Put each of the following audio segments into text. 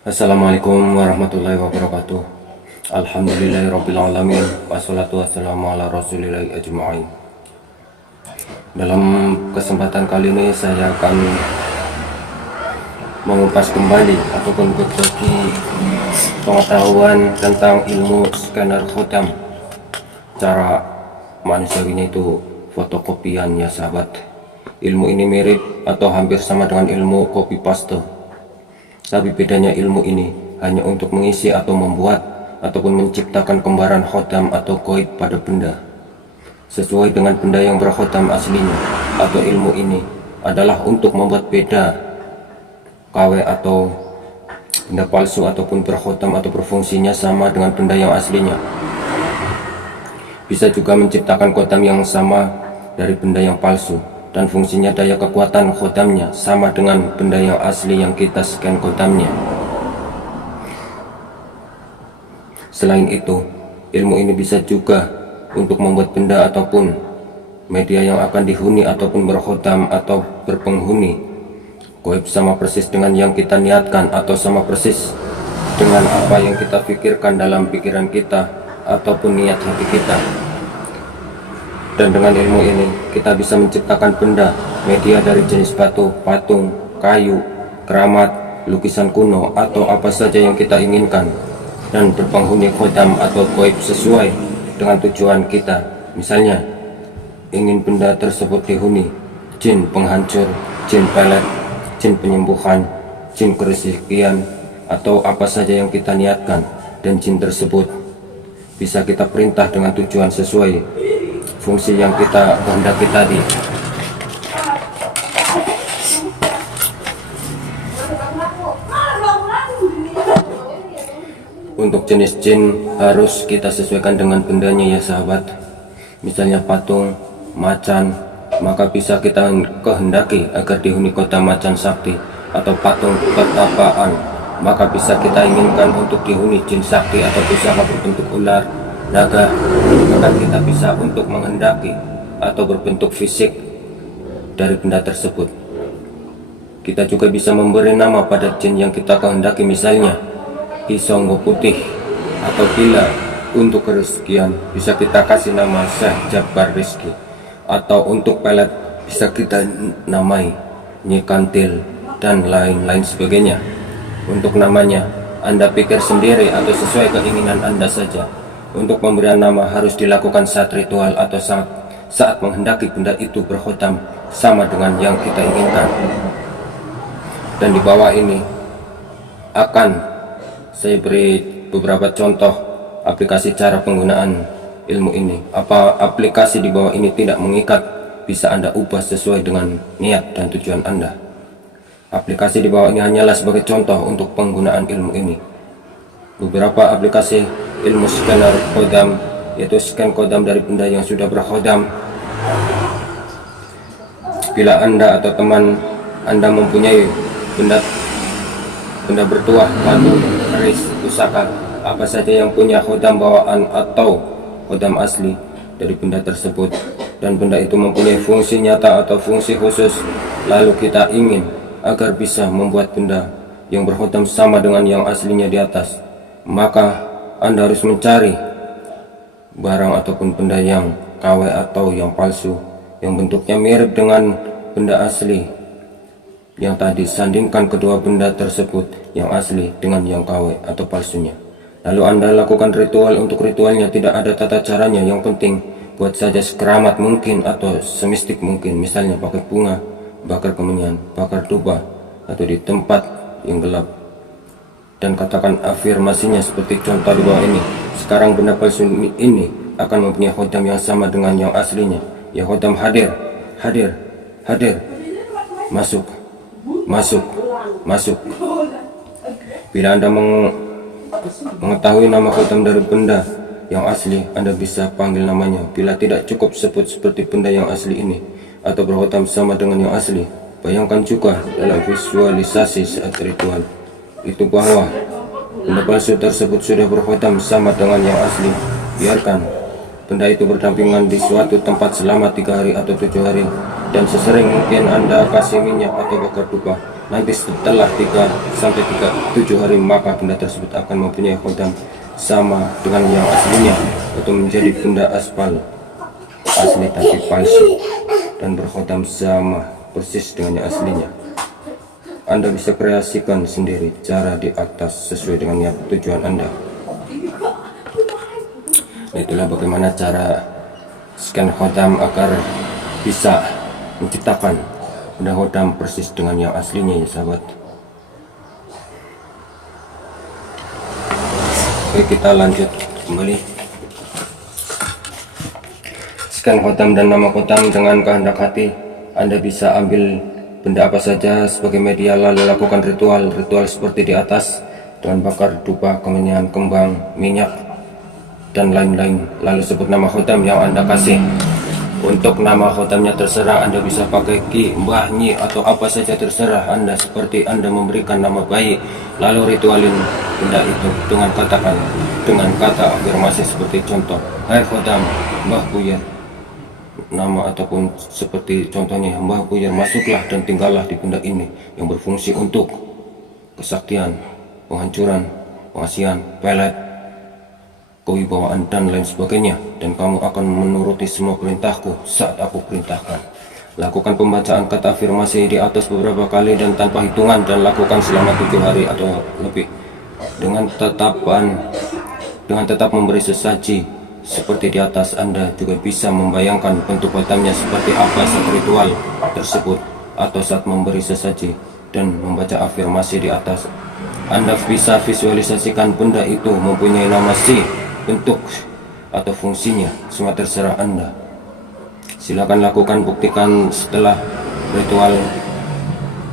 Assalamualaikum warahmatullahi wabarakatuh. Alhamdulillahirrabbilalamin. Wassalatu wassalamu ala rasulillahi ajma'in. Dalam kesempatan kali ini saya akan mengupas kembali ataupun berbagi pengetahuan tentang ilmu scanner khodam. Cara manusiawinya itu fotokopian ya sahabat. Ilmu ini mirip atau hampir sama dengan ilmu copy paste. Tapi bedanya ilmu ini hanya untuk mengisi atau membuat ataupun menciptakan kembaran khodam atau goib pada benda sesuai dengan benda yang berkhodam aslinya. Atau ilmu ini adalah untuk membuat beda KW atau benda palsu ataupun berkhodam atau berfungsinya sama dengan benda yang aslinya. Bisa juga menciptakan khodam yang sama dari benda yang palsu dan fungsinya daya kekuatan khodamnya sama dengan benda yang asli yang kita scan khodamnya. Selain itu, ilmu ini bisa juga untuk membuat benda ataupun media yang akan dihuni ataupun berkhodam atau berpenghuni goib sama persis dengan yang kita niatkan atau sama persis dengan apa yang kita pikirkan dalam pikiran kita ataupun niat hati kita. Dan dengan ilmu ini kita bisa menciptakan benda, media dari jenis batu, patung, kayu, keramat, lukisan kuno atau apa saja yang kita inginkan dan berpenghuni khodam atau goib sesuai dengan tujuan kita. Misalnya ingin benda tersebut dihuni jin penghancur, jin pelet, jin penyembuhan, jin kerezekian atau apa saja yang kita niatkan, dan jin tersebut bisa kita perintah dengan tujuan sesuai fungsi yang kita kehendaki tadi. Untuk jenis jin harus kita sesuaikan dengan bendanya ya sahabat. Misalnya patung, macan, maka bisa kita kehendaki agar dihuni kota macan sakti. Atau patung ketapaan, maka bisa kita inginkan untuk dihuni jin sakti atau pusaka berbentuk ular, naga. Maka kita bisa untuk menghendaki atau berbentuk fisik dari benda tersebut. Kita juga bisa memberi nama pada jin yang kita kehendaki, misalnya Kisonggo putih atau Gila untuk kerezekian bisa kita kasih nama Syekh Jabbar Rizki, atau untuk pelet bisa kita namai Nyikantil dan lain-lain sebagainya. Untuk namanya Anda pikir sendiri atau sesuai keinginan Anda saja. Untuk pemberian nama harus dilakukan saat ritual atau saat menghendaki benda itu berkhodam sama dengan yang kita inginkan. Dan di bawah ini akan saya beri beberapa contoh aplikasi cara penggunaan ilmu ini. Apa aplikasi di bawah ini tidak mengikat, bisa Anda ubah sesuai dengan niat dan tujuan Anda. Aplikasi di bawah ini hanyalah sebagai contoh untuk penggunaan ilmu ini. Beberapa aplikasi ilmu scanner khodam, yaitu scan khodam dari benda yang sudah berkhodam. Bila Anda atau teman Anda mempunyai benda bertuah, batu, keris, pusaka, apa saja yang punya khodam bawaan atau khodam asli dari benda tersebut, dan benda itu mempunyai fungsi nyata atau fungsi khusus, lalu kita ingin agar bisa membuat benda yang berkhodam sama dengan yang aslinya di atas, maka Anda harus mencari barang ataupun benda yang KW atau yang palsu yang bentuknya mirip dengan benda asli yang tadi. Sandingkan kedua benda tersebut, yang asli dengan yang KW atau palsunya. Lalu Anda lakukan ritual. Untuk ritualnya tidak ada tata caranya, yang penting buat saja sekeramat mungkin atau semistik mungkin. Misalnya pakai bunga, bakar kemenyan, bakar dupa, atau di tempat yang gelap. Dan katakan afirmasinya seperti contoh di bawah ini. Sekarang benda palsu ini akan mempunyai khodam yang sama dengan yang aslinya. Ya khodam hadir, hadir, hadir, masuk, masuk, masuk. Bila Anda mengetahui nama khodam dari benda yang asli, Anda bisa panggil namanya. Bila tidak cukup sebut seperti benda yang asli ini atau berkhodam sama dengan yang asli, bayangkan juga dalam visualisasi saat ritual itu bahwa benda palsu tersebut sudah berkhodam sama dengan yang asli. Biarkan benda itu berdampingan di suatu tempat selama 3 hari atau 7 hari, dan sesering mungkin Anda kasih minyak atau bakar dupa Nanti setelah 3 sampai 7 hari maka benda tersebut akan mempunyai khodam sama dengan yang aslinya, atau menjadi benda aspal asli tapi palsu dan berkhodam sama persis dengan yang aslinya. Anda bisa kreasikan sendiri cara di atas sesuai dengan niat tujuan Anda. Nah, itulah bagaimana cara scan khodam agar bisa menciptakan benda khodam persis dengan yang aslinya ya sahabat. Oke, kita lanjut kembali. Scan khodam dan nama khodam dengan kehendak hati. Anda bisa ambil benda apa saja sebagai media lalu lakukan ritual seperti di atas dengan bakar dupa, kemenyan, kembang, minyak dan lain-lain, lalu sebut nama khodam yang Anda kasih. Untuk nama khodamnya terserah, Anda bisa pakai Ki, Mbah, Nyi atau apa saja terserah Anda, seperti Anda memberikan nama bayi. Lalu ritualin benda itu dengan kata afirmasi seperti contoh, hai khodam Mbah Buyar, nama ataupun seperti contohnya, Mbah Buyar masuklah dan tinggallah di benda ini yang berfungsi untuk kesaktian, penghancuran, pengasihan, pelet, kewibawaan dan lain sebagainya, dan kamu akan menuruti semua perintahku saat aku perintahkan. Lakukan pembacaan kata afirmasi di atas beberapa kali dan tanpa hitungan, dan lakukan selama 7 hari atau lebih dengan tetap memberi sesaji seperti di atas. Anda juga bisa membayangkan bentuk khodamnya seperti apa saat ritual tersebut atau saat memberi sesaji dan membaca afirmasi di atas. Anda bisa visualisasikan benda itu mempunyai nama, bentuk atau fungsinya, semua terserah Anda. Silakan lakukan, buktikan setelah ritual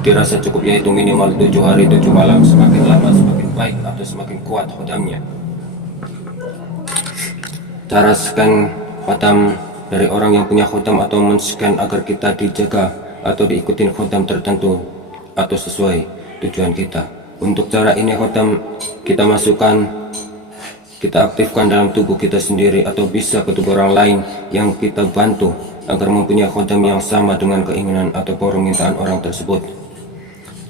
dirasa cukup, yaitu minimal 7 hari 7 malam. Semakin lama semakin baik atau semakin kuat khodamnya. Cara scan khodam dari orang yang punya khodam atau men-scan agar kita dijaga atau diikutin khodam tertentu atau sesuai tujuan kita. Untuk cara ini khodam kita aktifkan dalam tubuh kita sendiri atau bisa ke tubuh orang lain yang kita bantu agar mempunyai khodam yang sama dengan keinginan atau permintaan orang tersebut.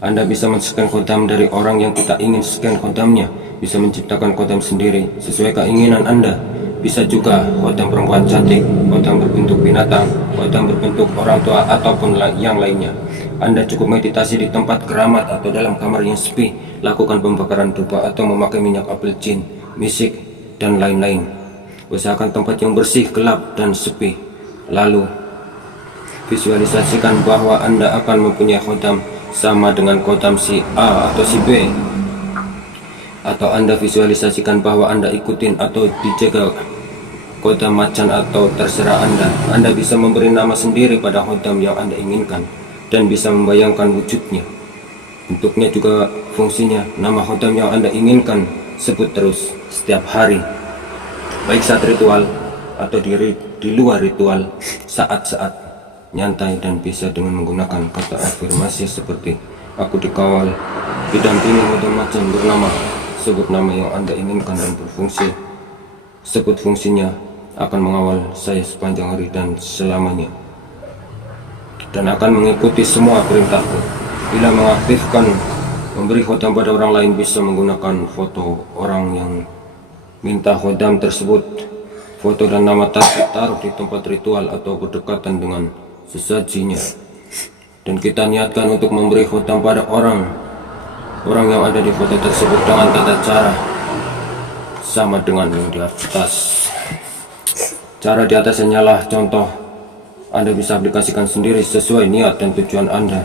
Anda bisa men-scan khodam dari orang yang kita ingin scan khodamnya, bisa menciptakan khodam sendiri sesuai keinginan Anda. Bisa juga khodam perempuan cantik, khodam berbentuk binatang, khodam berbentuk orang tua ataupun yang lainnya. Anda cukup meditasi di tempat keramat atau dalam kamar yang sepi, lakukan pembakaran dupa atau memakai minyak apel jin, misik dan lain-lain. Usahakan tempat yang bersih, gelap dan sepi. Lalu visualisasikan bahwa Anda akan mempunyai khodam sama dengan khodam si A atau si B, atau Anda visualisasikan bahwa Anda ikutin atau dijaga khodam macan atau terserah Anda. Anda bisa memberi nama sendiri pada khodam yang Anda inginkan dan bisa membayangkan wujudnya, bentuknya juga fungsinya. Nama khodam yang Anda inginkan sebut terus setiap hari, baik saat ritual atau di luar ritual, saat-saat nyantai, dan bisa dengan menggunakan kata afirmasi seperti aku dikawal, didampingi khodam macan bernama. Sebut nama yang Anda inginkan dan berfungsi. Sebut fungsinya akan mengawal saya sepanjang hari dan selamanya, dan akan mengikuti semua perintahku. Bila mengaktifkan memberi khodam pada orang lain, bisa menggunakan foto orang yang minta khodam tersebut. Foto dan nama taruh di tempat ritual atau berdekatan dengan sesajinya, dan kita niatkan untuk memberi khodam pada orang yang ada di foto tersebut dengan tata cara sama dengan yang di atas. Cara di atas hanyalah contoh, Anda bisa aplikasikan sendiri sesuai niat dan tujuan Anda.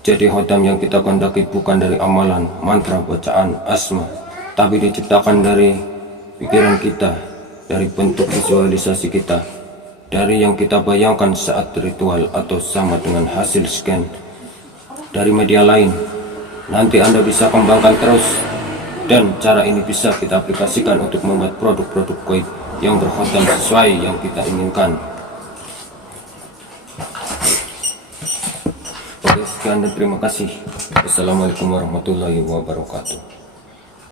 Jadi khodam yang kita kehendaki bukan dari amalan, mantra, bacaan, asma, tapi diciptakan dari pikiran kita, dari bentuk visualisasi kita, dari yang kita bayangkan saat ritual, atau sama dengan hasil scan dari media lain. Nanti Anda bisa kembangkan terus, dan cara ini bisa kita aplikasikan untuk membuat produk-produk gaib yang berkhodam sesuai yang kita inginkan. Oke, sekian dan terima kasih. Assalamualaikum warahmatullahi wabarakatuh.